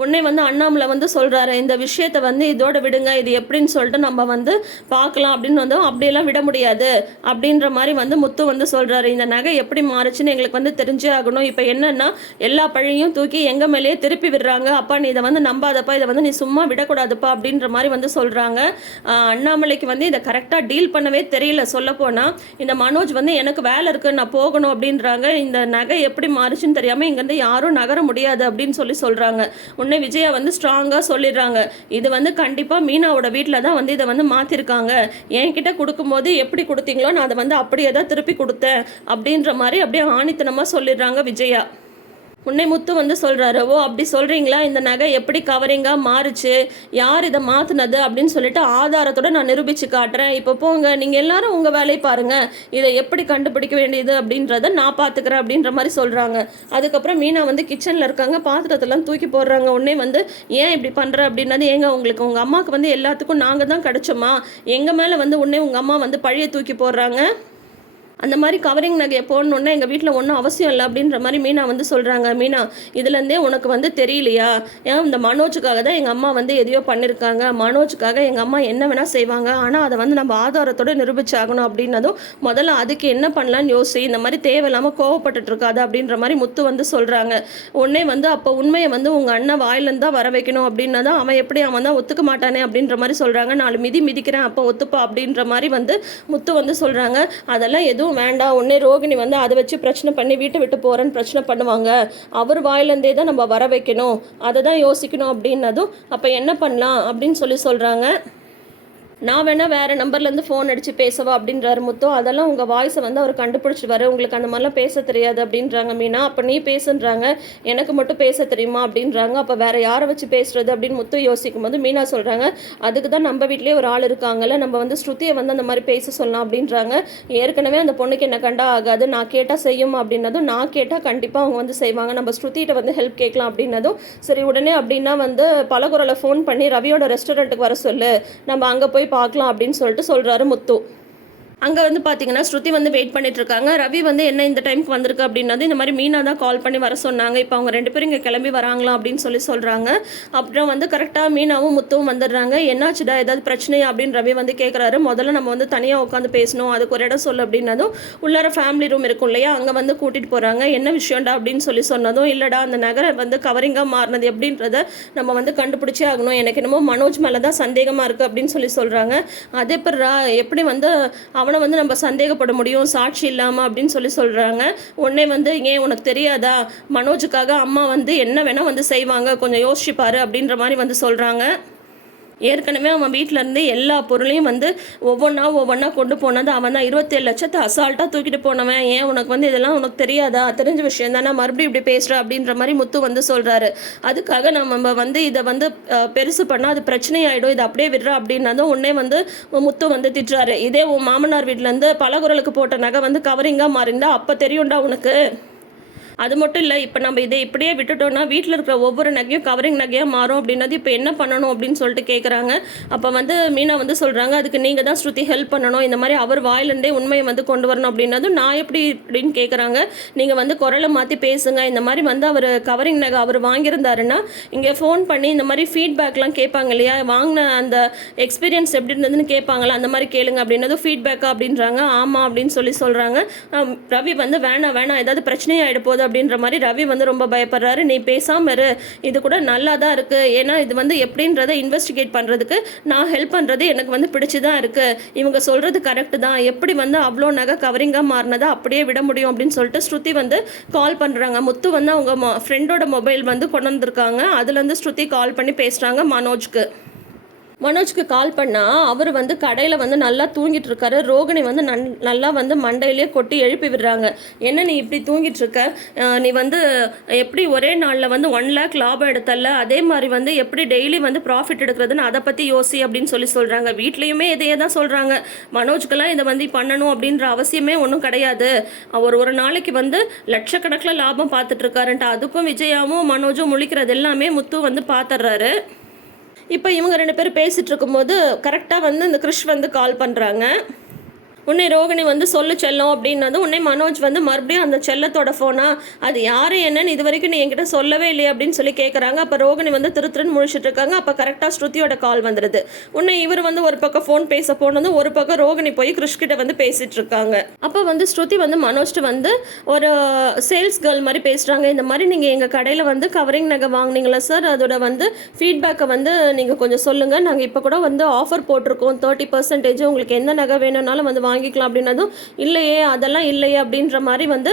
உடனே வந்து அண்ணாமலை வந்து சொல்கிறாரு இந்த விஷயத்தை வந்து இதோட விடுங்க இது எப்படின்னு சொல்லிட்டு நம்ம வந்து பார்க்கலாம் அப்படின்னு வந்து அப்படியெல்லாம் விட முடியாது அப்படின்ற மாதிரி வந்து முத்து வந்து சொல்கிறாரு இந்த நகை எப்படி மாறுச்சுன்னு எங்களுக்கு வந்து தெரிஞ்சே ஆகணும். இப்போ என்னன்னா எல்லா பழியும் தூக்கி எங்கள் மேலேயே திருப்பி விடுறாங்க. அப்பா நீ இதை வந்து நம்பாதப்பா இதை வந்து நீ சும்மா விடக்கூடாதுப்பா அப்படின்ற மாதிரி வந்து சொல்கிறாங்க அண்ணாமலைக்கு வந்து இதை கரெக்டாக டீல் பண்ணவே தெரியல. சொல்லப்போனால் இந்த மனோஜ் வந்து எனக்கு வேலை இருக்குது நான் போகணும் அப்படின்றாங்க. இந்த நகை எப்படி மாறுச்சுன்னு தெரியாமல் இங்கேருந்து யாரும் நகர முடியாது அப்படின்னு சொல்லி சொல்கிறாங்க உன்னை விஜயா வந்து ஸ்ட்ராங்காக சொல்லிடுறாங்க. இது வந்து கண்டிப்பாக மீனாவோட வீட்டில் தான் வந்து இதை வந்து மாற்றிருக்காங்க என்கிட்ட கொடுக்கும்போது எப்படி கொடுத்தீங்களோ நான் அதை வந்து அப்படியே தான் திருப்பி கொடுத்தேன் அப்படின்ற மாதிரி அப்படியே ஆணித்தனமாக சொல்லிடுறாங்க விஜயா. உன்னை முத்து வந்து சொல்கிறாரு ஓ அப்படி சொல்கிறீங்களா இந்த நகை எப்படி கவரிங்காக மாறுச்சு? யார் இதை மாற்றினது அப்படின்னு சொல்லிட்டு ஆதாரத்தோட நான் நிரூபித்து காட்டுறேன். இப்போ போங்க நீங்கள் எல்லாரும் உங்கள் வேலையை பாருங்கள் இதை எப்படி கண்டுபிடிக்க வேண்டியது அப்படின்றத நான் பார்த்துக்கிறேன் அப்படின்ற மாதிரி சொல்கிறாங்க அதுக்கப்புறம் மீனா வந்து கிச்சனில் இருக்காங்க. பாத்திரத்தெல்லாம் தூக்கி போடுறாங்க. உடனே வந்து ஏன் இப்படி பண்ணுற அப்படின்னது ஏங்க உங்களுக்கு? உங்கள் அம்மாவுக்கு வந்து எல்லாத்துக்கும் நாங்கள் தான் கிடச்சோமா? எங்கள் மேலே வந்து உடனே உங்கள் அம்மா வந்து பழைய தூக்கி போடுறாங்க? அந்த மாதிரி கவரிங் நகையை போடணுன்னா எங்கள் வீட்டில் ஒன்றும் அவசியம் இல்லை அப்படின்ற மாதிரி மீனா வந்து சொல்கிறாங்க மீனா இதுலேருந்தே உனக்கு வந்து தெரியலையா? ஏன் இந்த மனோஜுக்காக தான் எங்கள் அம்மா வந்து எதையோ பண்ணியிருக்காங்க மனோஜுக்காக எங்கள் அம்மா என்ன வேணால் செய்வாங்க? ஆனால் அதை வந்து நம்ம ஆதாரத்தோடு நிரூபிச்சாகணும் அப்படின்னதும் முதல்ல அதுக்கு என்ன பண்ணலான்னு யோசி இந்த மாதிரி தேவையில்லாமல் கோவப்பட்டுட்டு இருக்காது அப்படின்ற மாதிரி முத்து வந்து சொல்கிறாங்க உடனே வந்து அப்போ உண்மையை வந்து உங்கள் அண்ணன் வாயிலேருந்து தான் வர வைக்கணும் அப்படின்னா தான் அவன் எப்படி அவன் தான் ஒத்துக்க மாட்டானே அப்படின்ற மாதிரி சொல்கிறாங்க நாலு மிதி மிதிக்கிறேன் அப்போ ஒத்துப்பா அப்படின்ற மாதிரி வந்து முத்து வந்து சொல்கிறாங்க அதெல்லாம் எதுவும் வேண்டாம் உடனே ரோகிணி வந்து அதை வச்சு பிரச்சனை பண்ணி வீட்டை விட்டு போகிறேன்னு பிரச்சனை பண்ணுவாங்க. அவர் வாயிலேருந்தே தான் நம்ம வர வைக்கணும். அதை தான் யோசிக்கணும் அப்படின்னதும் அப்போ என்ன பண்ணலாம் அப்படின்னு சொல்லி சொல்கிறாங்க நான் வேணால் வேறு நம்பர்லேருந்து ஃபோன் அடித்து பேசவா அப்படின்றாரு முத்தோ. அதெல்லாம் உங்கள் வாய்ஸை வந்து அவர் கண்டுபிடிச்சிட்டு உங்களுக்கு அந்த மாதிரிலாம் பேச தெரியாது அப்படின்றாங்க மீனா. அப்போ நீ பேசுன்றாங்க. எனக்கு மட்டும் பேச தெரியுமா அப்படின்றாங்க. அப்போ வேறு யாரை வச்சு பேசுறது அப்படின்னு முத்து யோசிக்கும் போது மீனா சொல்கிறாங்க அதுக்கு தான் நம்ம வீட்லேயே ஒரு ஆள் இருக்காங்கல்ல நம்ம வந்து ஸ்ருதியை வந்து அந்த மாதிரி பேச சொல்லலாம் அப்படின்றாங்க. ஏற்கனவே அந்த பொண்ணுக்கு என்ன கண்டா ஆகாது. நான் கேட்டால் செய்யும் அப்படின்னதும் நான் கேட்டால் கண்டிப்பாக அவங்க வந்து செய்வாங்க. நம்ம ஸ்ருதிகிட்ட வந்து ஹெல்ப் கேட்கலாம் அப்படின்னதும் சரி உடனே அப்படின்னா வந்து பலகுரலை ஃபோன் பண்ணி ரவியோட ரெஸ்டாரண்ட்டுக்கு வர சொல்லு. நம்ம அங்கே போய் பார்க்கலாம் அப்படின்னு சொல்லிட்டு சொல்கிறாரு முத்து. அங்கே வந்து பார்த்தீங்கன்னா ஸ்ருதி வந்து வெயிட் பண்ணிட்டு இருக்காங்க. ரவி வந்து என்ன இந்த டைமுக்கு வந்திருக்கு அப்படின்னது இந்த மாதிரி மீனா தான் கால் பண்ணி வர சொன்னாங்க. இப்போ அவங்க ரெண்டு பேரும் இங்கே கிளம்பி வராங்களா அப்படின்னு சொல்லி சொல்கிறாங்க அப்புறம் வந்து கரெக்டாக மீனாவும் முத்துவும் வந்துடுறாங்க. என்னாச்சுடா? ஏதாவது பிரச்சனையா? அப்படின்னு ரவி வந்து கேட்குறாரு முதல்ல நம்ம வந்து தனியாக உட்காந்து பேசணும். அதுக்கு ஒரு இடம் சொல்லு அப்படின்னதும் உள்ளார ஃபேமிலி ரூம் இருக்கும் இல்லையா? அங்கே வந்து கூட்டிகிட்டு போகிறாங்க என்ன விஷயம்டா? அப்படின்னு சொல்லி சொன்னதும் இல்லைடா அந்த நகரை வந்து கவரிங்காக மாறினது எப்படின்றத நம்ம வந்து கண்டுபிடிச்சே ஆகணும். எனக்கு என்னமோ மனோஜ் மேலே தான் சந்தேகமாக இருக்குது அப்படின்னு சொல்லி சொல்கிறாங்க அதே பிறரா எப்படி வந்து அவன் வந்து நம்ம சந்தேகப்பட முடியும் சாட்சி இல்லாமல் அப்படின்னு சொல்லி சொல்கிறாங்க உடனே வந்து ஏன் உனக்கு தெரியாதா? மனோஜுக்காக அம்மா வந்து என்ன வேணால் வந்து செய்வாங்க. கொஞ்சம் யோசிச்சுப்பாரு அப்படின்ற மாதிரி வந்து சொல்கிறாங்க ஏற்கனவே அவன் வீட்டிலேருந்து எல்லா பொருளையும் வந்து ஒவ்வொன்றா ஒவ்வொன்றா கொண்டு போனது அவன் தான். இருபத்தேழு லட்சத்தை அசால்ட்டாக தூக்கிட்டு போனவன். ஏன் உனக்கு வந்து இதெல்லாம் உனக்கு தெரியாதா? தெரிஞ்ச விஷயம் தானே. மறுபடியும் இப்படி பேசுகிற அப்படின்ற மாதிரி முத்து வந்து சொல்கிறாரு அதுக்காக நம்ம வந்து இதை வந்து பெருசு பண்ணால் அது பிரச்சனையாயிடும். இதை அப்படியே விடுறா அப்படின்னதும் உடனே வந்து முத்து வந்து திட்டுறாரு. இதே உன் மாமனார் வீட்டிலேருந்து பலகுரலுக்கு போட்ட நகை வந்து கவரிங்காக மாறிந்தா அப்போ தெரியும்டா உனக்கு. அது மட்டும் இல்லை இப்போ நம்ம இதை இப்படியே விட்டுட்டோம்னா வீட்டில் இருக்கிற ஒவ்வொரு நகையும் கவரிங் நகையாக மாறும் அப்படின்னது இப்போ என்ன பண்ணணும் அப்படின்னு சொல்லிட்டு கேட்குறாங்க அப்போ வந்து மீனா வந்து சொல்கிறாங்க அதுக்கு நீங்கள் தான் ஸ்ருதி ஹெல்ப் பண்ணணும். இந்த மாதிரி அவர் வாயிலிருந்தே உண்மையை வந்து கொண்டு வரணும் அப்படின்னதும் நான் எப்படி அப்படின்னு கேட்குறாங்க நீங்கள் வந்து குரலை மாற்றி பேசுங்க. இந்த மாதிரி வந்து அவர் கவரிங் நகை அவர் வாங்கியிருந்தாருன்னா இங்கே ஃபோன் பண்ணி இந்த மாதிரி ஃபீட்பேக்லாம் கேட்பாங்க இல்லையா? வாங்கின அந்த எக்ஸ்பீரியன்ஸ் எப்படி இருந்ததுன்னு கேட்பாங்களா? அந்த மாதிரி கேளுங்க அப்படின்னதும் ஃபீட்பேக்கா அப்படின்றாங்க. ஆமாம் அப்படின்னு சொல்லி சொல்கிறாங்க ரவி வந்து வேணாம் வேணாம். ஏதாவது பிரச்சனையாகிட போது அப்படின்ற மாதிரி ரவி வந்து ரொம்ப பயப்படுறாரு. நீ பேசாமல் இரு. இது கூட நல்லா தான் இருக்குது ஏன்னா இது வந்து எப்படின்றத இன்வெஸ்டிகேட் பண்ணுறதுக்கு நான் ஹெல்ப் பண்ணுறது எனக்கு வந்து பிடிச்சி தான் இருக்குது இவங்க சொல்கிறது கரெக்டு தான். எப்படி வந்து அவ்வளோ நகை கவரிங்காக மாறினதை அப்படியே விட முடியும்? அப்படின்னு சொல்லிட்டு ஸ்ருதி வந்து கால் பண்ணுறாங்க முத்து வந்து அவங்க ஃப்ரெண்டோட மொபைல் வந்து கொண்டு வந்திருக்காங்க. அதுலேருந்து ஸ்ருதி கால் பண்ணி பேசுகிறாங்க மனோஜ்க்கு. மனோஜ்க்கு கால் பண்ணால் அவர் வந்து கடையில் வந்து நல்லா தூங்கிட்டு இருக்காரு ரோகிணி வந்து நன் நல்லா வந்து மண்டையிலே கொட்டி எழுப்பி விடுறாங்க. என்ன நீ இப்படி தூங்கிட்டு இருக்க நீ வந்து எப்படி ஒரே நாளில் வந்து ஒன் லேக் லாபம் எடுத்தல அதே மாதிரி வந்து எப்படி டெய்லி வந்து ப்ராஃபிட் எடுக்கிறதுன்னு அதை பற்றி யோசி அப்படின்னு சொல்லி சொல்கிறாங்க வீட்லேயுமே இதையே தான் சொல்கிறாங்க மனோஜ்க்கெல்லாம் இதை வந்து பண்ணணும் அப்படின்ற அவசியமே ஒன்றும் கிடையாது. அவர் ஒரு நாளைக்கு வந்து லட்சக்கணக்கில் லாபம் பார்த்துட்டு இருக்காருன்ட்டு அதுக்கும் விஜயாவும் மனோஜும் முழிக்கிறது எல்லாமே முத்து வந்து பார்த்துட்றாரு இப்போ இவங்க ரெண்டு பேரும் பேசிகிட்டு இருக்கும்போது கரெக்டாக வந்து இந்த கிறிஷ் வந்து கால் பண்ணுறாங்க உன்னை ரோகிணி வந்து சொல்லு செல்லம் அப்படின்னதும் உன்னை மனோஜ் வந்து மறுபடியும் அந்த செல்லத்தோட ஃபோனா அது யார் என்னன்னு இது வரைக்கும் நீ என்கிட்ட சொல்லவே இல்லையே அப்படின்னு சொல்லி கேட்குறாங்க அப்போ ரோகிணி வந்து திருத்திருன்னு முழிச்சிட்டு இருக்காங்க. அப்போ கரெக்டாக ஸ்ருதியோட கால் வந்துடுது உன்னை இவர் வந்து ஒரு பக்கம் ஃபோன் பேச போனதும் ஒரு பக்கம் ரோகிணி போய் கிருஷ்கிட்ட வந்து பேசிட்டு இருக்காங்க. அப்போ வந்து ஸ்ருதி வந்து மனோஜ்ட்டு வந்து ஒரு சேல்ஸ் கேர்ள் மாதிரி பேசுகிறாங்க இந்த மாதிரி நீங்கள் எங்கள் கடையில் வந்து கவரிங் நகை வாங்குனீங்களா சார் அதோட வந்து ஃபீட்பேக்கை வந்து நீங்கள் கொஞ்சம் சொல்லுங்கள் நாங்கள் இப்போ கூட வந்து ஆஃபர் போட்டிருக்கோம். தேர்ட்டி பர்சன்டேஜ் உங்களுக்கு எந்த நகை வேணும்னாலும் வந்து வாங்கிக்கலாம் அப்படின்னதும் இல்லையே அதெல்லாம் இல்லையே அப்படின்ற மாதிரி வந்து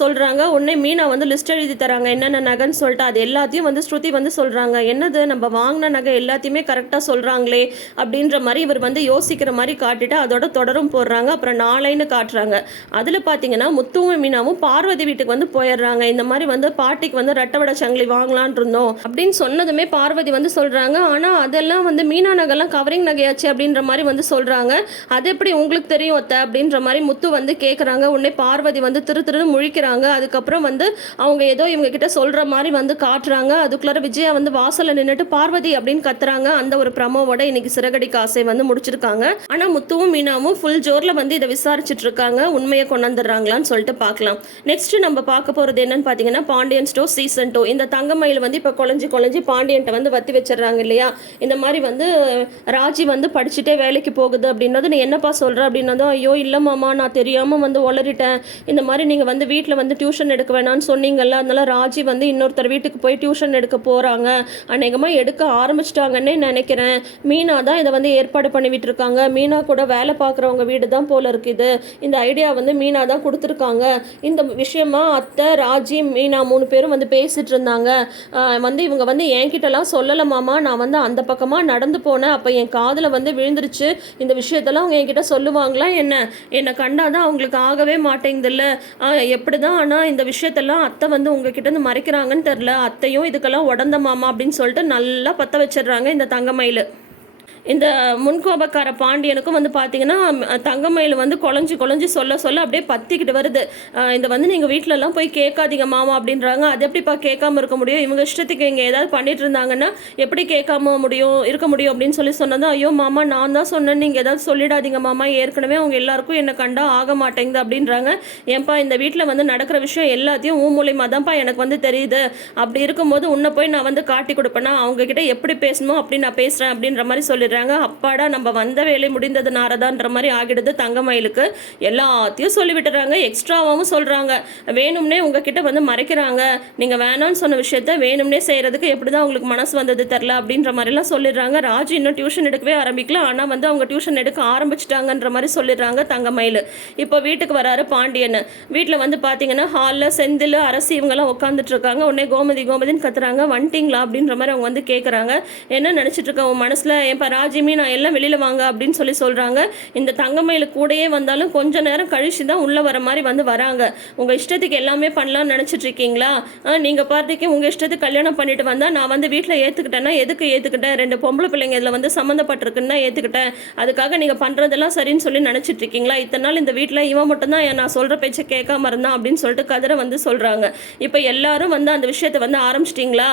சொல்கிறாங்க உடனே மீனா வந்து லிஸ்ட் எழுதி தராங்க. என்னென்ன நகைன்னு சொல்லிட்டு அது எல்லாத்தையும் வந்து ஸ்ருதி வந்து சொல்கிறாங்க என்னது நம்ம வாங்கின நகை எல்லாத்தையுமே கரெக்டாக சொல்கிறாங்களே அப்படின்ற மாதிரி இவர் வந்து யோசிக்கிற மாதிரி காட்டிட்டு அதோட தொடரும் போடுறாங்க. அப்புறம் நாளைன்னு காட்டுறாங்க. அதில் பார்த்தீங்கன்னா முத்துவும் மீனாவும் பார்வதி வீட்டுக்கு வந்து போயிடுறாங்க. இந்த மாதிரி வந்து பாட்டிக்கு வந்து ரெட்டவடை சங்கிலி வாங்கலான் இருந்தோம் அப்படின்னு சொன்னதுமே பார்வதி வந்து சொல்கிறாங்க ஆனால் அதெல்லாம் வந்து மீனா நகைலாம் கவரிங் நகையாச்சு அப்படின்ற மாதிரி வந்து சொல்கிறாங்க அது எப்படி உங்களுக்கு தெரியும்? ஒத்த அப்படின்ற மாதிரி முத்து வந்து கேட்குறாங்க உடனே பார்வதி வந்து திரு திருன்னு முழிக்கிறாங்க. அதுக்கப்புறம் வந்து அவங்க ஏதோ இவங்க கிட்ட சொல்கிற மாதிரி வந்து காட்டுறாங்க. அதுக்குள்ளார விஜயா வந்து வாசலில் நின்றுட்டு பார்வதி அப்படின்னு கத்துறாங்க. அந்த ஒரு ப்ரமோவோட இன்னைக்கு சிறகடி காசை வந்து முடிச்சிருக்காங்க. ஆனால் முத்துவும் மீனாவும் ஃபுல் ஜோரில் வந்து இதை விசாரிச்சுட்டு இருக்காங்க. உண்மையை கொண்டாந்துடுறாங்களான்னு சொல்லிட்டு பார்க்கலாம். நெக்ஸ்ட் நம்ம பார்க்க போகிறது என்னன்னு பார்த்தீங்கன்னா பாண்டியன் ஸ்டோ சீசன் டூ இந்த தங்கமயில் வந்து இப்போ குழஞ்சி குழஞ்சி பாண்டியன்ட்ட வந்து வத்தி வச்சிடுறாங்க இல்லையா? இந்த மாதிரி வந்து ராஜி வந்து படிச்சுட்டே வேலைக்கு போகுது அப்படின்னது நீ என்னப்பா சொல்கிற தான் ஐயோ இல்லை மாமா நான் தெரியாமல் வந்து உளறிட்டேன். இந்த மாதிரி நீங்கள் வந்து வீட்டில் வந்து டியூஷன் எடுக்க வேணாம்னு சொன்னீங்கல்ல அதனால ராஜி வந்து இன்னொருத்தர் வீட்டுக்கு போய் டியூஷன் எடுக்க போகிறாங்க அநேகமாக எடுக்க ஆரம்பிச்சிட்டாங்கன்னே நினைக்கிறேன். மீனா தான் இதை வந்து ஏற்பாடு பண்ணிவிட்டு இருக்காங்க மீனா கூட வேலை பார்க்குறவங்க வீடு தான் போல இருக்குது இந்த ஐடியா வந்து மீனா தான் கொடுத்துருக்காங்க. இந்த விஷயமா அத்தை ராஜி மீனா மூணு பேரும் வந்து பேசிட்டு இருந்தாங்க. வந்து இவங்க வந்து என்கிட்டலாம் சொல்லலை மாமா. நான் வந்து அந்த பக்கமாக நடந்து போனேன். அப்போ என் காதில் வந்து விழுந்துருச்சு. இந்த விஷயத்தெல்லாம் அவங்க என்கிட்ட சொல்லுவாங்களா என்ன என்னை கண்டாதான் அவங்களுக்கு ஆகவே மாட்டேங்குதுல்ல? எப்படி தான் ஆனால் இந்த விஷயத்தெல்லாம் அத்தை வந்து உங்ககிட்ட மறைக்கிறாங்கன்னு தெரில அத்தையும் இதுக்கெல்லாம் உடந்த மாமா அப்படின்னு சொல்லிட்டு நல்லா பற்ற வச்சிடுறாங்க இந்த தங்கமயில். இந்த முன்கோபக்கார பாண்டியனுக்கும் வந்து பார்த்தீங்கன்னா தங்கமயில் வந்து குழஞ்சி குழஞ்சி சொல்ல சொல்ல அப்படியே பத்திக்கிட்டு வருது. இந்த வந்து நீங்கள் வீட்டிலலாம் போய் கேட்காதீங்க மாமா அப்படின்றாங்க. அது எப்படிப்பா கேட்காம இருக்க முடியும்? இவங்க இஷ்டத்துக்கு இங்கே ஏதாவது பண்ணிட்டு இருந்தாங்கன்னா எப்படி கேட்காம முடியும் இருக்க முடியும் அப்படின்னு சொல்லி சொன்னதும் ஐயோ மாமா நான் தான் சொன்னேன் நீங்கள் ஏதாவது சொல்லிடாதீங்க மாமா. ஏற்கனவே அவங்க எல்லாருக்கும் என்னை கண்டா ஆக மாட்டேங்குது அப்படின்றாங்க. ஏன்பா இந்த வீட்டில் வந்து நடக்கிற விஷயம் எல்லாத்தையும் ஊ மூலியமாக தான்ப்பா எனக்கு வந்து தெரியுது. அப்படி இருக்கும்போது உன்னை போய் நான் வந்து காட்டி கொடுப்பேன்னா அவங்க கிட்ட எப்படி பேசணுமோ அப்படி நான் பேசுகிறேன் அப்படின்ற மாதிரி சொல்லிடுறாங்க அப்பாடா நம்ம வந்த வேலை முடிந்தது நாரதான்ற மாதிரி ஆகிடுது தங்கமயிலுக்கு. எல்லாத்தையும் சொல்லி விட்டுறாங்க. எக்ஸ்ட்ராவாகவும் சொல்கிறாங்க வேணும்னே உங்ககிட்ட வந்து மறைக்கிறாங்க. நீங்கள் வேணாம்னு சொன்ன விஷயத்த வேணும்னே செய்கிறதுக்கு எப்படி தான் உங்களுக்கு மனசு வந்தது தெரில அப்படின்ற மாதிரிலாம் சொல்லிடுறாங்க. ராஜு இன்னும் டியூஷன் எடுக்கவே ஆரம்பிக்கல. ஆனால் வந்து அவங்க டியூஷன் எடுக்க ஆரம்பிச்சிட்டாங்கன்ற மாதிரி சொல்லிடுறாங்க தங்கமயில். இப்போ வீட்டுக்கு வராரு பாண்டியன். வீட்டில் வந்து பார்த்தீங்கன்னா ஹாலில் செந்தில் அரசி இவங்கெல்லாம் உட்காந்துட்டு இருக்காங்க. உடனே கோமதி கோமதின்னு கத்துறாங்க. வந்துட்டிங்களா அப்படின்ற மாதிரி அவங்க வந்து கேட்குறாங்க என்ன நினச்சிட்டு இருக்க? உன் மனசில் என் ராஜிமி நான் எல்லாம் வெளியில் வாங்க அப்படின்னு சொல்லி சொல்கிறாங்க இந்த தங்கமயில் கூடயே வந்தாலும் கொஞ்ச நேரம் கழிச்சு தான் உள்ளே வர மாதிரி வந்து வராங்க. உங்கள் இஷ்டத்துக்கு எல்லாமே பண்ணலாம்னு நினச்சிட்டு இருக்கீங்களா? நீங்கள் பார்த்துக்கு உங்கள் இஷ்டத்துக்கு கல்யாணம் பண்ணிட்டு வந்தால் நான் வந்து வீட்டில் ஏற்றுக்கிட்டேன்னா எதுக்கு ஏற்றுக்கிட்டேன் ரெண்டு பொம்பளை பிள்ளைங்க இதில் வந்து சம்மந்தப்பட்டிருக்குன்னு தான் ஏற்றுக்கிட்டேன் அதுக்காக நீங்கள் பண்ணுறதெல்லாம் சரின்னு சொல்லி நினச்சிட்டு இருக்கீங்களா? இத்தனை நாள் இந்த வீட்டில் இவன் மட்டும்தான் நான் சொல்கிற பேச்சை கேட்காம இருந்தான் அப்படின்னு சொல்லிட்டு கதிரை வந்து சொல்கிறாங்க இப்போ எல்லாரும் வந்து அந்த விஷயத்தை வந்து ஆரம்பிச்சிட்டிங்களா?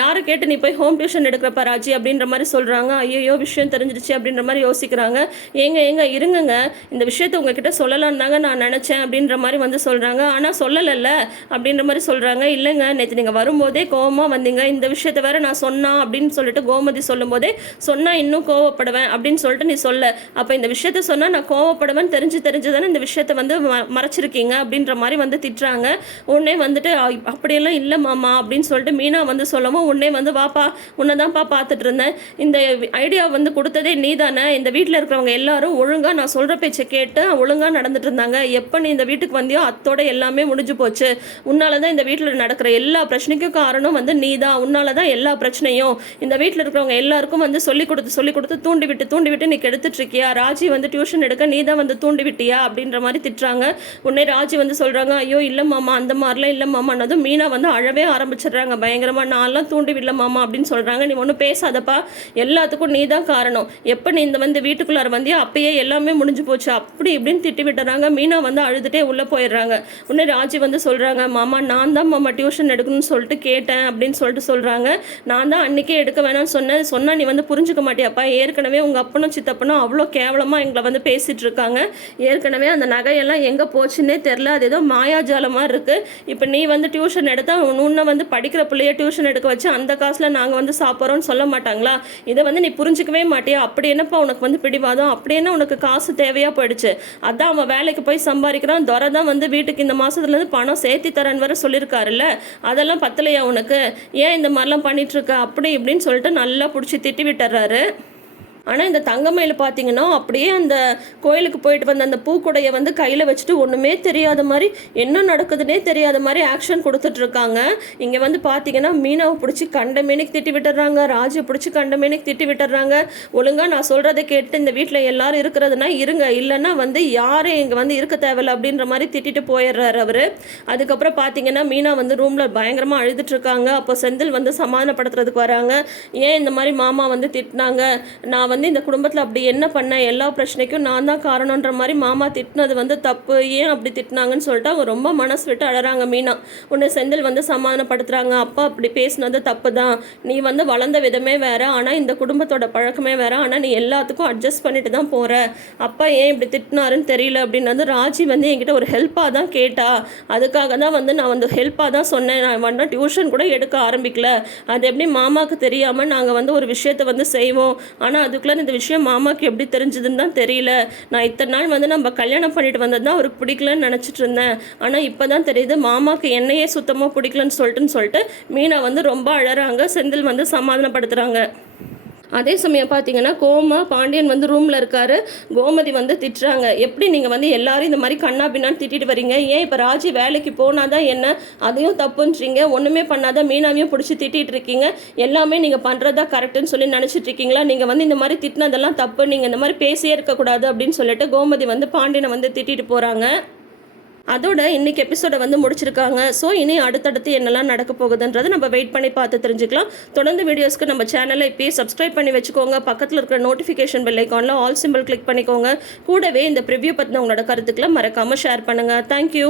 யாரை கேட்டு நீ போய் ஹோம் டியூஷன் எடுக்கிறப்ப ராஜி அப்படின்ற மாதிரி சொல்கிறாங்க ஐயோ விஷயம் தெரிஞ்சிருச்சு அப்படின்ற மாதிரி யோசிக்கிறாங்க. ஏங்க ஏங்க இருங்கங்க. இந்த விஷயத்தை உங்ககிட்ட சொல்லலாம்னு தாங்க நான் நினச்சேன் அப்படின்ற மாதிரி வந்து சொல்கிறாங்க ஆனால் சொல்லலைல்ல அப்படின்ற மாதிரி சொல்கிறாங்க இல்லைங்க நேற்று நீங்கள் வரும்போதே கோவமாக வந்தீங்க. இந்த விஷயத்த வேற நான் சொன்னா அப்படின்னு சொல்லிட்டு கோமதி சொல்லும்போதே சொன்னால் இன்னும் கோவப்படுவேன் அப்படின்னு சொல்லிட்டு நீ சொல்ல. அப்போ இந்த விஷயத்த சொன்னால் நான் கோவப்படுவேன் தெரிஞ்சு தெரிஞ்சு தானே இந்த விஷயத்த வந்து ம- மறைச்சிருக்கீங்க அப்படின்ற மாதிரி வந்து திட்டுறாங்க. உடனே வந்துட்டு அப்படியெல்லாம் இல்லை மாமா அப்படின்னு சொல்லிட்டு மீனா வந்து சொல்லவும் உடனே வந்து வாப்பா உன்னை தான்ப்பா பார்த்துட்டு இருந்தேன். இந்த ஐடியா வந்து கொடுத்ததே நீ தானே இந்த வீட்டில் இருக்கிறவங்க எல்லாரும் ஒழுங்காக நான் சொல்கிற பேச்சை கேட்டு ஒழுங்காக நடந்துட்டு இருந்தாங்க. எப்போ நீ இந்த வீட்டுக்கு வந்தியோ அத்தோட எல்லாமே முடிஞ்சு போச்சு. உன்னால தான் இந்த வீட்டில் நடக்கிற எல்லா பிரச்சனைக்கும் காரணம் வந்து நீ தான் உன்னால தான் எல்லா பிரச்சனையும் இந்த வீட்டில் இருக்கிறவங்க எல்லாருக்கும் வந்து சொல்லி கொடுத்து சொல்லி கொடுத்து தூண்டி விட்டு தூண்டி விட்டு நீ கெடுத்துட்டு இருக்கியா? ராஜி வந்து டியூஷன் எடுக்க நீ தான் வந்து தூண்டி விட்டியா? அப்படின்ற மாதிரி திட்டுறாங்க. உடனே ராஜி வந்து சொல்கிறாங்க ஐயோ இல்லை மாமா அந்த மாதிரிலாம் இல்லை மாமானதும் மீனா வந்து அழவே ஆரம்பிச்சிடுறாங்க. பயங்கரமாக நான்லாம் தூண்டி விடல மாமா அப்படின்னு சொல்கிறாங்க நீ ஒன்றும் பேசாதப்பா. எல்லாத்துக்கும் நீ தான் காரணம். எப்போ நீ இந்த வந்து வீட்டுக்குள்ளார வந்தியோ அப்பயே எல்லாமே முடிஞ்சு போச்சு. அப்படி இப்படின்னு திட்டி விட்டுறாங்க மீனா வந்து அழுதுட்டே உள்ளே போயிடுறாங்க. உடனே ராஜி வந்து சொல்கிறாங்க மாமா நான் தான் மாமா டியூஷன் எடுக்கணும்னு சொல்லிட்டு கேட்டேன் அப்படின்னு சொல்லிட்டு சொல்கிறாங்க நான் தான் அன்றைக்கே எடுக்க வேணாம்னு சொன்னேன். சொன்னால் நீ வந்து புரிஞ்சுக்க மாட்டியாப்பா. ஏற்கனவே உங்கள் அப்பனும் சித்தப்பனும் அவ்வளோ கேவலமாக எங்களை வந்து பேசிகிட்டு இருக்காங்க ஏற்கனவே அந்த நகையெல்லாம் எங்கே போச்சுன்னே தெரில அது ஏதோ மாயாஜாலமாக இருக்குது இப்போ நீ வந்து டியூஷன் எடுத்தால் உன்னை வந்து படிக்கிற பிள்ளைய டியூஷன் எடுக்க வச்சு அந்த காசில் நாங்கள் வந்து சாப்பிட்றோன்னு சொல்ல மாட்டாங்களா? இதை வந்து நீ புரிஞ்சுக்கவே மாட்டியா? அப்படி என்னப்பா உனக்கு வந்து பிடிவாதம்? அப்படி என்ன உனக்கு காசு தேவையாக போயிடுச்சு? அதான் அவன் வேலைக்கு போய் சம்பாதிக்கிறான். துரை தான் வந்து வீட்டுக்கு இந்த மாதத்துலேருந்து பணம் சேர்த்தி தரேன்னு வர சொல்லியிருக்காருல்ல? அதெல்லாம் பத்தலையா உனக்கு? ஏன் இந்த மாதிரிலாம் பண்ணிட்டு இருக்க? அப்படி இப்படின்னு சொல்லிட்டு நல்லா பிடிச்சி திட்டி விட்டுறாரு. ஆனால் இந்த தங்கமயில் பார்த்தீங்கன்னா அப்படியே அந்த கோயிலுக்கு போயிட்டு வந்த அந்த பூக்குடையை வந்து கையில் வச்சுட்டு ஒன்றுமே தெரியாத மாதிரி என்ன நடக்குதுன்னே தெரியாத மாதிரி ஆக்ஷன் கொடுத்துட்ருக்காங்க இங்கே வந்து பார்த்தீங்கன்னா மீனாவை பிடிச்சி கண்ட மேனிக்கு திட்டி விட்டுறாங்க ராஜை பிடிச்சி கண்ட மேனிக்கு திட்டி விட்டுறாங்க. ஒழுங்காக நான் சொல்கிறத கேட்டு இந்த வீட்டில் எல்லாரும் இருக்கிறதுனா இருங்க. இல்லைன்னா வந்து யாரும் இங்கே வந்து இருக்க தேவையில்ல அப்படின்ற மாதிரி திட்டிட்டு போயிடுறாரு அவர். அதுக்கப்புறம் பார்த்தீங்கன்னா மீனா வந்து ரூமில் பயங்கரமாக அழுதுட்ருக்காங்க அப்போ செந்தில் வந்து சமாதானப்படுத்துறதுக்கு வராங்க. ஏன் இந்த மாதிரி மாமா வந்து திட்டினாங்க? நான் வந்து இந்த குடும்பத்தில் அப்படி என்ன பண்ணேன் எல்லா பிரச்சனைக்கும் நான் தான் காரணன்ற மாதிரி மாமா திட்டினது வந்து தப்பு. ஏன் அப்படி திட்டினாங்கன்னு சொல்லிட்டு அவங்க ரொம்ப மனசு விட்டு அழறாங்க மீனா. உன்னை செந்தில் வந்து சமாதானப்படுத்துகிறாங்க அப்பா அப்படி பேசினது தப்பு தான் நீ வந்து வளர்ந்த விதமே வேறு. ஆனால் இந்த குடும்பத்தோட பழக்கமே வேறு. ஆனால் நீ எல்லாத்துக்கும் அட்ஜஸ்ட் பண்ணிட்டு தான் போகிற அப்பா ஏன் இப்படி திட்டினாருன்னு தெரியல அப்படின்னு வந்து ராஜி வந்து என்கிட்ட ஒரு ஹெல்ப்பாக தான் கேட்டா. அதுக்காக தான் வந்து நான் வந்து ஹெல்ப்பாக தான் சொன்னேன். நான் வந்து டியூஷன் கூட எடுக்க ஆரம்பிக்கல. அது எப்படி மாமாவுக்கு தெரியாமல் நாங்கள் வந்து ஒரு விஷயத்தை வந்து செய்வோம். ஆனால் அது அதுக்குள்ளே இந்த விஷயம் மாமாவுக்கு எப்படி தெரிஞ்சதுன்னு தான் தெரியல. நான் இத்தனை நாள் வந்து நம்ம கல்யாணம் பண்ணிட்டு வந்தது தான் அவருக்கு பிடிக்கலன்னு நினச்சிட்டு இருந்தேன். ஆனால் இப்போ தான் தெரியுது மாமாவுக்கு என்னையே சுத்தமாக பிடிக்கலன்னு சொல்லிட்டுன்னு சொல்லிட்டு மீனா வந்து ரொம்ப அழறாங்க. செந்தில் வந்து சமாதானப்படுத்துகிறாங்க அதே சமயம் பார்த்தீங்கன்னா கோமா பாண்டியன் வந்து ரூமில் இருக்காரு. கோமதி வந்து திட்டுறாங்க. எப்படி நீங்கள் வந்து எல்லாரும் இந்த மாதிரி கண்ணா பின்னான்னு திட்டிட்டு வரீங்க? ஏன் இப்போ ராஜி வேலைக்கு போனால் தான் என்ன? அதையும் தப்புன்றீங்க. ஒன்றுமே பண்ணாத மீனாவையும் பிடிச்சி திட்டிட்டு இருக்கீங்க. எல்லாமே நீங்கள் பண்ணுறதா கரெக்டுன்னு சொல்லி நினச்சிட்டு இருக்கீங்களா? நீங்கள் வந்து இந்த மாதிரி திட்டினதெல்லாம் தப்பு. நீங்கள் இந்த மாதிரி பேசியே இருக்கக்கூடாது அப்படின்னு சொல்லிட்டு கோமதி வந்து பாண்டியனை வந்து திட்டிட்டு போகிறாங்க அதோட இன்னைக்கு எபிசோட வந்து முடிச்சிருக்காங்க. ஸோ இனி அடுத்தடுத்து என்னெல்லாம் நடக்க போகுதுன்றதை நம்ம வெயிட் பண்ணி பார்த்து தெரிஞ்சுக்கலாம். தொடர்ந்து வீடியோஸ்க்கு நம்ம சேனலை இப்போயே சப்ஸ்கிரைப் பண்ணி வச்சுக்கோங்க. பக்கத்தில் இருக்கிற நோட்டிஃபிகேஷன் பெல் ஐக்கானில் ஆல் சிம்பிள் கிளிக் பண்ணிக்கோங்க. கூடவே இந்த ப்ரிவ்யூ பற்றின உங்களோட கருத்துக்களை மறக்காமல் ஷேர் பண்ணுங்கள் தேங்க்யூ